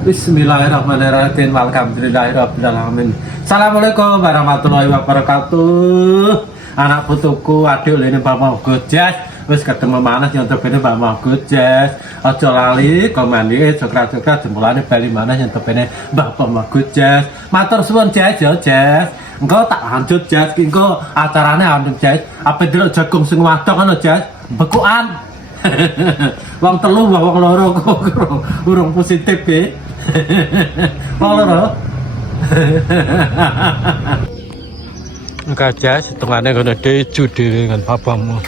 Bismillahirrahmanirrahim. Alhamdulillahirrahmanirrahim. Assalamualaikum warahmatullahi wabarakatuh. Anak putuku, adik ini Mbak Mahfud Jazz. Wis ketemu mana yang terpene Mbak Mahfud Jazz. Aja lali komandi cokrat-cokrat jempolane bali mana yang terpene Mbak Mahfud Jazz. Matur suwun Jazz ya Jazz. Engko tak lanjut Jazz, engko acarane anu Jazz. Apa delok jagung sing wadok ngono Jazz. Bekukan. Wong telu wong loro kok urung positif e. Wong loro. Enggak Jas, hitungane ngono dhewe ijo dhewe kan bapakmu.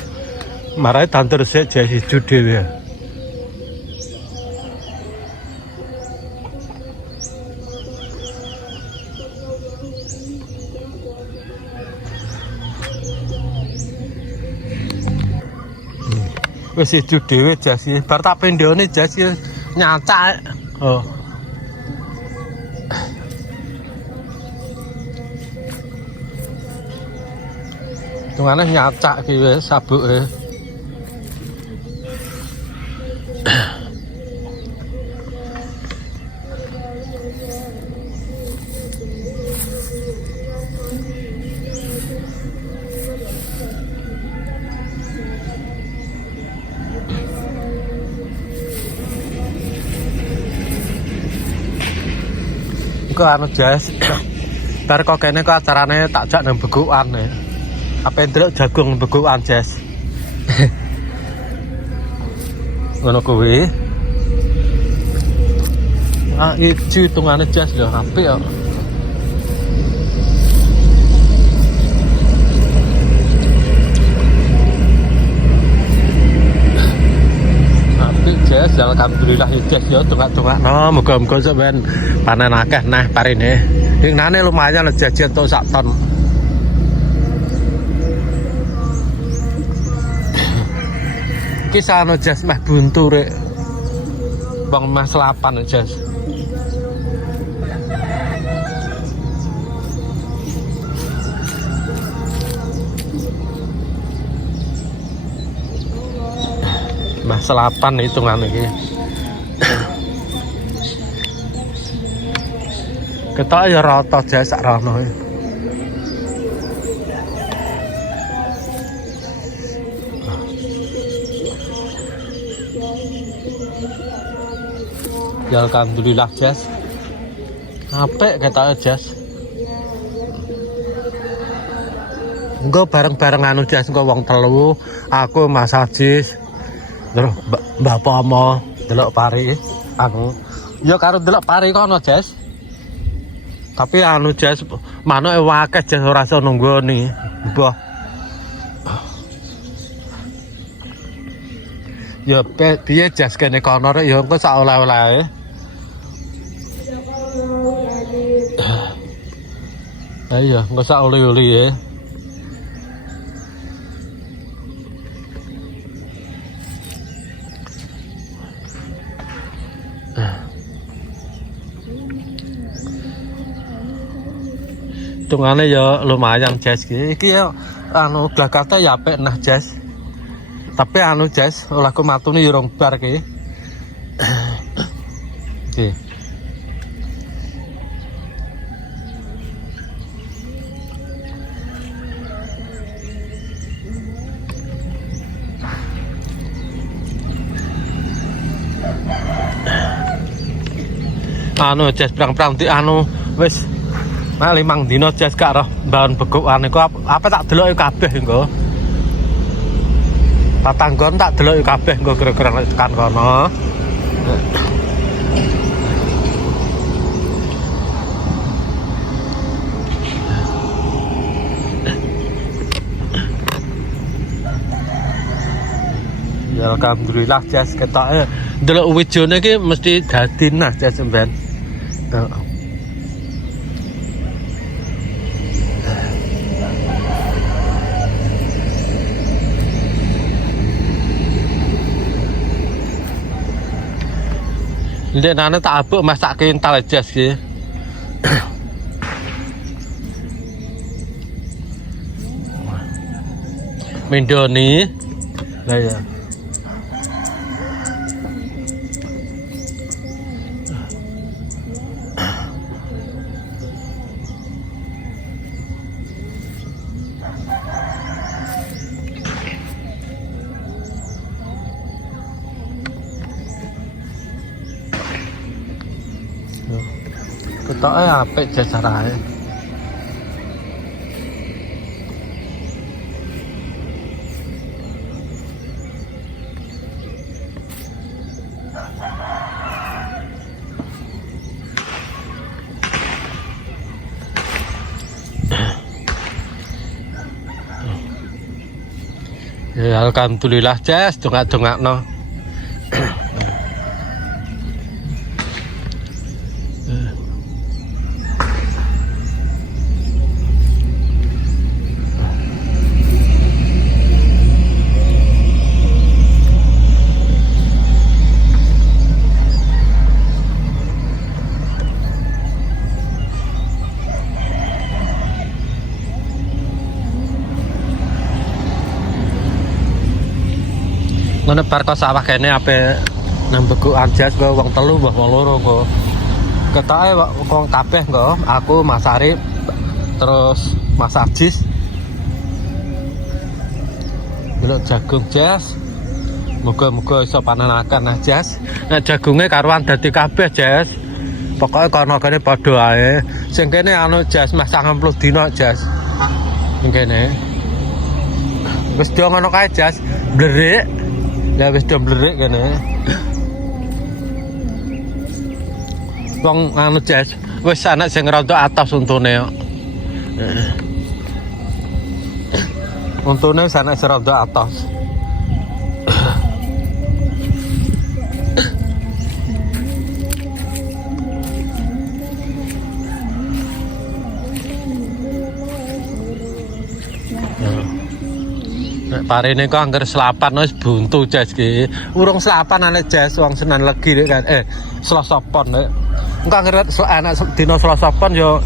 Marahe tantur sik Jas ijo dhewe. Wis ijo dhewe Jas iki. Bar tak pendhone Jas iki nyacak. Oh. Tungane nyacak iki wis sabuke. Iku anu Jas. Bar kok kene kok acarane tak jak nang begukan e. Apa ndelok jagung begukan Jas. Ngono kuwi. Ah iki hitungane Jas lho apik kok. Jas, alhamdulillah Jas ya tungak-tungakno muga-muga sampean panen akeh nah parine. Ingnane lumayan jajan tok sak ton. Kisah anu Jas meh buntu rek. Bang meh selapan Jas. Meh selapan hitungan iki. Ketok ya rata Jas sak rono. Ya alhamdulillah Jas. Apik ketok Jas. Engko bareng-bareng anu Jas engko wong telu, aku Mas Ajis. Terus Mbak Pomo delok pari anu. Ya karo delok pari kono Jas. Tapi anu Jas manuke akeh Jas ora iso nunggoni. Mbah. Ya piye Jas kene kono rek ya engko sak oleh-olehe. Ayo, engko sak oleh-oleh ya. Hitungane ya lumayan Jas iki ya anu blakate ya apik nah Jas. Tapi anu Jas olehku matune ya rong bar iki. Oke. Anu Jas perang-perang di anu wis 5 dino Jas gak roh mbaon begukan iku apa tak deloki kabeh engko. Patanggon tak deloki kabeh engko kira-kira tekan kono. Ya alhamdulillah Jas ketoke ndelok wijone iki mesti dadi nah Jas sampean. Ndek nane tak abuk masak kental Jas iki. Mendoni. Lah ya. Ketoke apik Jas arahe. Ya alhamdulillah Jas, dongak-dongakno. Ngono bar kok sawah kene ape nang begukan Jas kok wong telu mbah wong loro kok. Ketoke wong kabeh kok, aku Mas Arif terus Mas Ajis. Delok jagung Jas. Muga-muga iso pananaken nah Jas. Nek jagunge karuan dadi kabeh Jas. Pokoke kono kene padha ae. Sing kene anu Jas meh 90 dina Jas. Sing kene. Wis do ngono kae Jas, blerik. Lah wis do blerik kene. Wong anu Jas, wis ana sing rontok atos untune kok. Untune wis ana sing rontok atos. Parene kok angger selapan wis buntu Jas ki. Urung selapan ana Jas wong Senen Legi kan. Selasa Pon nek. Engko angger anak dina Selasa Pon yo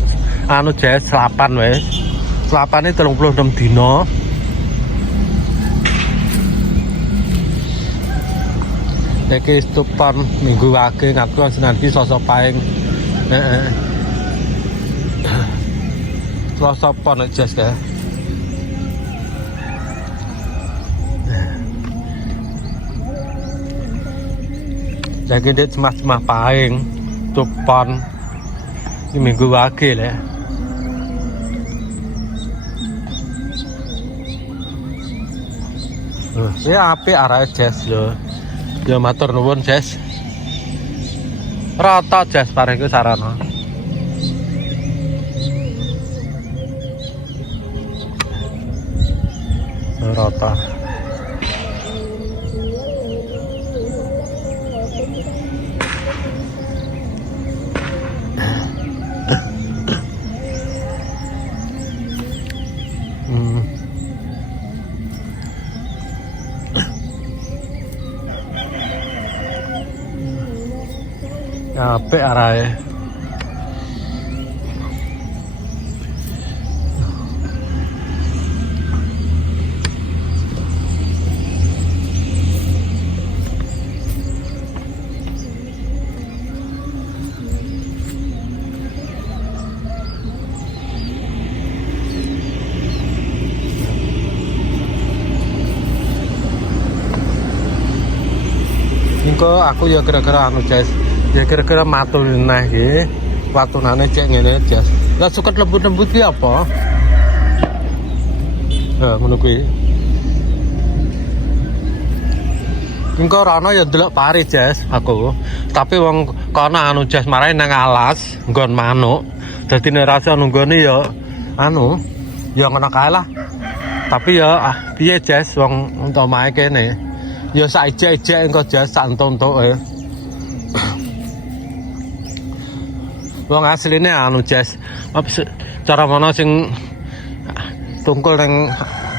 anu Jas selapan wis. Selapane 36 dina. Iki stupan minggu wage ngaku Senen ki Selasa Paing. Selasa Pon Jas ka. Jadi dia cemah-cemah paing, tupan, ini minggu wakil ya. Ya api arah Jas lo, ya matur nuwun Jas. Rata Jas pareku sarana. Rata. Apik arahe. Engko aku ya kira-kira anu Jas. Ya kira-kira matur nah iki. Watunane cek ngene Jas. Lah suket lembut-lembut ki apa? Ngono kuwi. Engko rono ya ndelok pari Jas aku. Tapi wong kono anu Jas marahi nang alas nggon manuk. Dadi nek rasa nunggone ya anu ya ngono kae lah. Tapi ya piye Jas wong entuk mae kene. Ya sak ijek-ijek engko Jas sak entuk-entuke. Wong asline anu Jas. Cara mana sing tungkul ning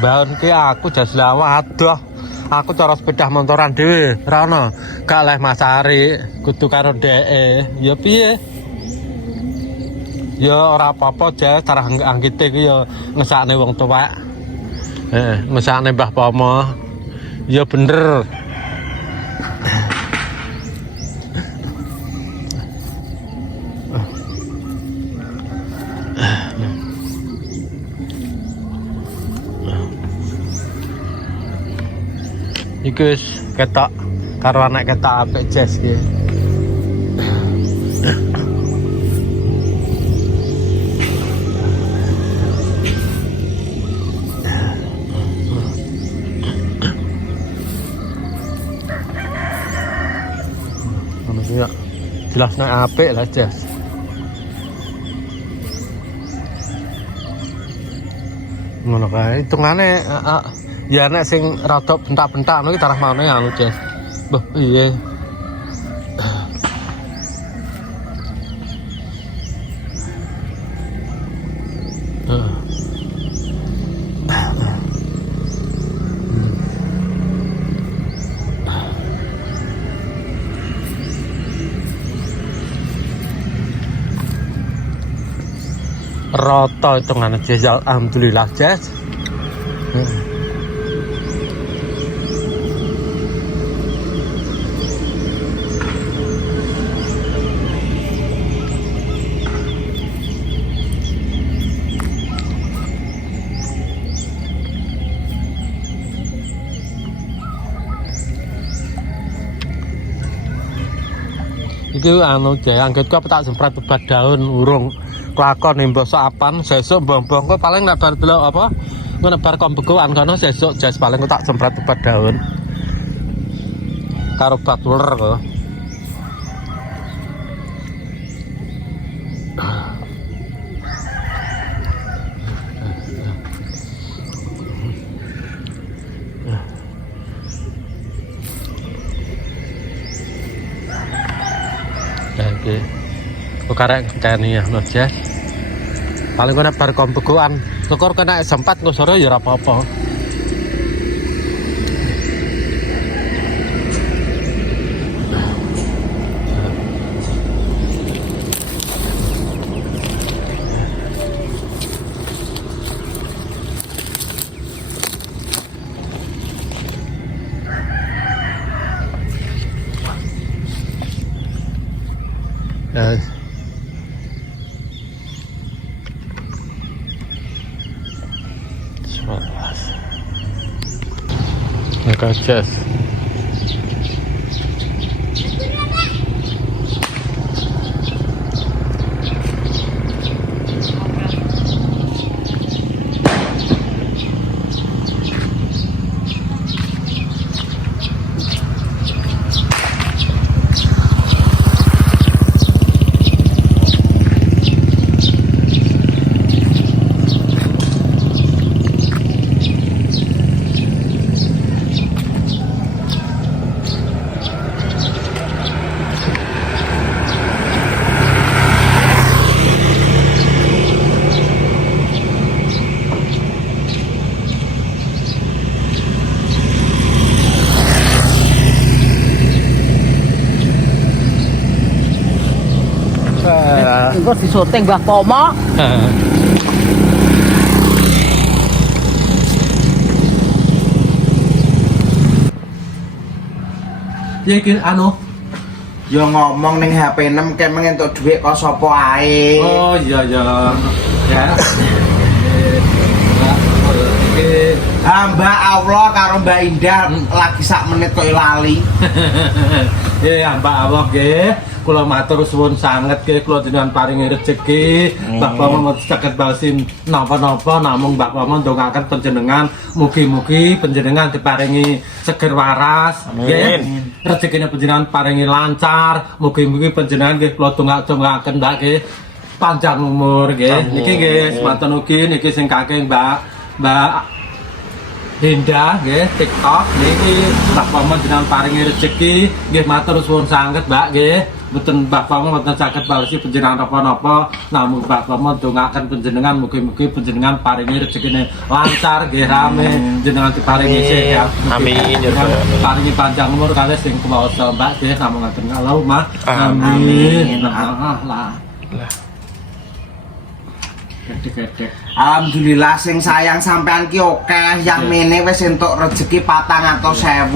baun ki aku Jas lawah adoh. Aku cara sepeda motoran dhewe ra ono. Gak leh Mas Ari kudu karo dheke. Ya piye? Ya ora apa-apa Jas, cara anggite ki ya ngesakne wong tuwek. Ngesakne Mbah Pomo. Ya bener. Iku wis ketok karo anak ketok apik Jas iki. iya. Jelasnya apik lah, Jas. Ngono kae hitungane ya nek sing rada bentak-bentak ngono iki tarah maune anu, Jas. Mbah, piye? Roto hitungan Jas, alhamdulillah Jas. Iki anu Jas, anggitku apa tak semprot obat daun urung kelakon nih mbok apan sesuk mbong-mbong kok paling nek bar delok apa ngono bar kombegoan kono sesuk Jas paling tak semprot obat daun karo obat uler kok. Oke. Kok karek kene ya no Jas. Paling kena bar kombegoan. Syukur kena sempat kok sore ya ora apa-apa. Maka Jas. Engko disoting Mbah Pomo. Ya iki anu yo ngomong ning HP 6 kek mengentuk dhuwit kok sapa ae. oh iya ya Hamba Allah karo Mbak Indah lagi sak menit kok lali. ya Mbak Allah nggih kula matur suwun sanget nggih kula jenengan paringi rezeki Mbak Pomo saged balsim napa-napa namung Mbak Pomo ndongaken panjenengan mugi-mugi panjenengan diparingi seger waras nggih rezekine panjenengan paringi lancar mugi-mugi panjenengan nggih kula dongak-dongakaken Mbak nggih panjang umur nggih niki nggih semanten ugi niki sing kakek Mbak Dinda nggih TikTok niki Mbak Pomo jenengan paringi rezeki nggih matur suwun sanget Mbak nggih mboten Mbak Pomo mboten saged balesi panjenengan napa-napa namung Mbak Pomo ndongaken panjenengan mugi-mugi panjenengan paringi rezekine lancar nggih rame jenengan diparingi sehat Amin ya Rabbal. paringi panjang umur kalih sing kuwasa Mbak nggih namung ngaten Allahumma Amin. lah gedhe-gedhe Alhamdulillah sing sayang sampean ki akeh yang mene wis entuk rezeki 400.000.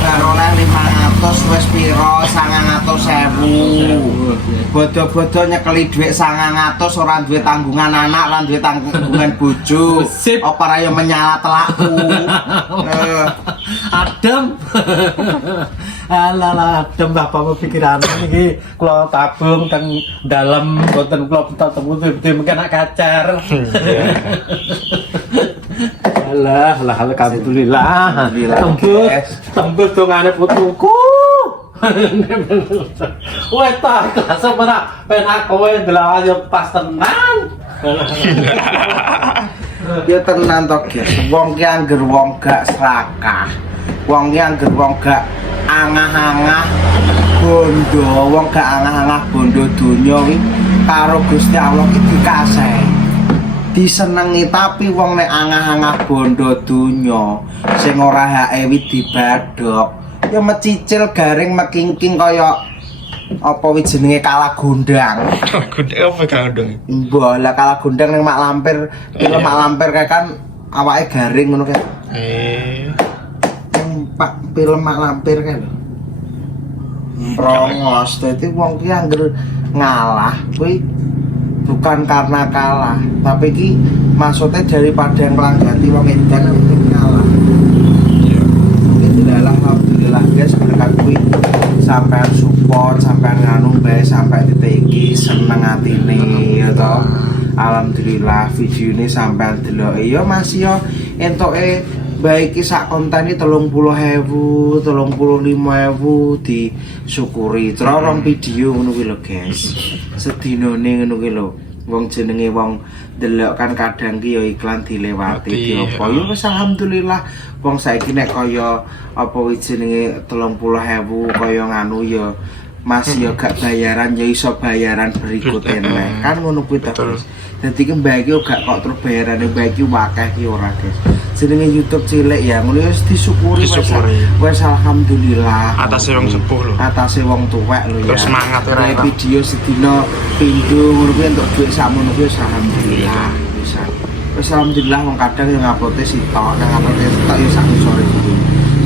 Karo 500 wis pira 900.000. Bodo-bodo nyekeli dhuwit 900 ora duwe tanggungan anak lan duwe tanggungan bojo. Sip. Apa ra yo menyala telakku. Adem. Alah adem Mbak Pomo pikiran iki kula tabung teng dalem boten kula temu mungkin nak kacar. Alhamdulillah. Tembus dongane putuku. Wes ta kelas ora penak kowe ndelok yo pas tenan. Ya tenan to, guys. Wong ki angger wong gak serakah. Wong ki angger wong gak angah-angah bondo, wong gak angah-angah bondo donya ki karo Gusti Allah ki dikasih. Disenengi, tapi wong nek angah-angah bondo donya sing ora hake wit dibadhok ya mecicil garing mekingking kaya apa wit jenenge kala gondang. Gondang apa kala gondang? Mbah lah kala gondang ning mak lampir, film mak lampir kae kan awake garing ngono kae. Pak film mak lampir kae lho. Prongos dadi wong ki angger ngalah kuwi bukan karena kalah, tapi ki maksudnya daripada ngelanggati wong edan ngalah. Alhamdulillah guys, berkat kuwi sampean support, sampean nganu bae sampai titik iki seneng atine ya toh. Alhamdulillah video ini sampean delok ya Mas ya entuke baik iki sak konten iki 30.000, 35.000 disyukuri. Terus video ngono kuwi lho guys. Sedinone ngono kuwi lho. Wong jenenge wong delok kan kadang ki ya iklan dilewati diopo. Ya wis alhamdulillah wong saiki nek kaya apa wis jenenge 30.000 kaya nganu ya Mas ya gak bayaran ya iso bayaran berikutnya kan ngono kuwi terus. Dadi ki mbak iki gak kok terus bayarane mbak iki akeh ki ora guys. Jenenge YouTube cilik ya ngono wis disyukuri wis alhamdulillah. Atase wong sepuh lho. Atase wong tuwek lho ya. Terus semangat ora. Video sedina pindho ngono kuwi entuk dhuwit sakmono kuwi alhamdulillah. Wis alhamdulillah wong kadang yang upload sitok, nang upload sitok ya sak sore iki.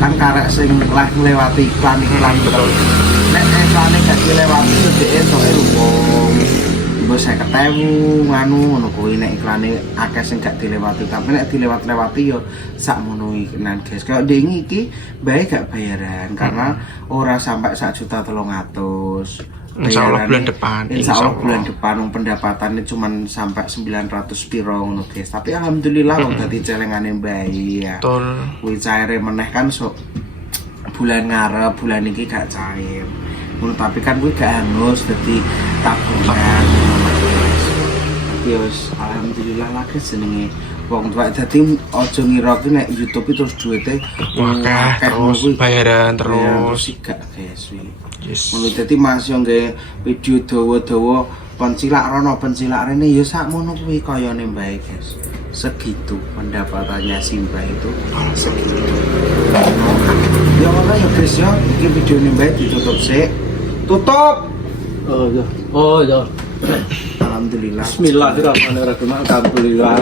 Kan karek sing lah nglewati iklan terus. Nek iklane gak dilewati yo dhek entuke wong mbok 50.000 nganu ngono kuwi nek iklane akeh sing gak dilewati, tapi nek dilewat-lewati yo sakmono iki nan guys. Kayak dengi iki bae gak bayaran karena ora sampai 1.300.000. Insyaallah bulan depan. Insyaallah bulan depan pendapatannya cuma sampai 900 piro ngono guys. Tapi alhamdulillah wong dadi celengane bae ya. Betul. Kuwi caire meneh kan sok bulan ngarep, bulan iki gak cair. Ngono tapi kan kuwi gak hangus dadi tabungan. Ya wis alhamdulillah lagi jenenge wong tuwek dadi aja ngira ki nek YouTube terus duwite akeh terus bayaran terus gak guys wi. Yes. Ngono dadi Mas yo nggih video dawa-dawa pencilak rono pencilak rene ya sakmono kuwi kayane mbae guys. Segitu pendapatannya Simba itu segitu. Ya ngono ya guys ya, iki videone mbae ditutup sik. Tutup. Oh ya. Alhamdulillah. Bismillahirrahmanirrahim. Alhamdulillah.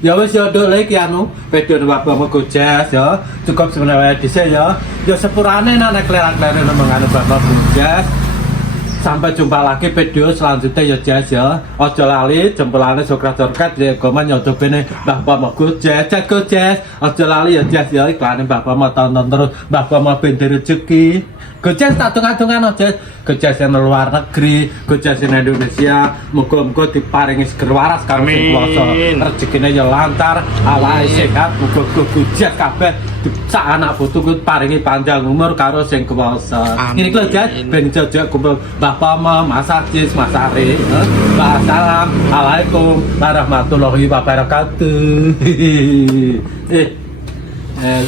Ya wis ya nduk lek anu video Bapak Gojes ya. Cukup sebenarnya dhisik ya. Ya sepurane nek klerak-klerak menganu Bapak Gojes. Sampai jumpa lagi video selanjutnya ya Jas ya. Ojo lali jempolane sokrat-sokrat ya komen YouTube ini Bapak Gojes. Gojes. Ojo lali ya Jas ya iklane Bapak mau tonton terus Bapak mau bender rezeki. Gojes tak tungan-tungan Jas. Gojes yang luar negeri, Gojes yang Indonesia, muga-muga diparingi seger waras karo sing kuwasa. Rezekine ya lancar, awake sehat, muga-muga Gojes kabeh sak anak putu paringi panjang umur karo sing kuwasa. Ngene iki lho Jas, ben jajak kumpul Bapak Mas Ajis, Mas Ari. Assalamualaikum warahmatullahi wabarakatuh.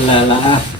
Lala.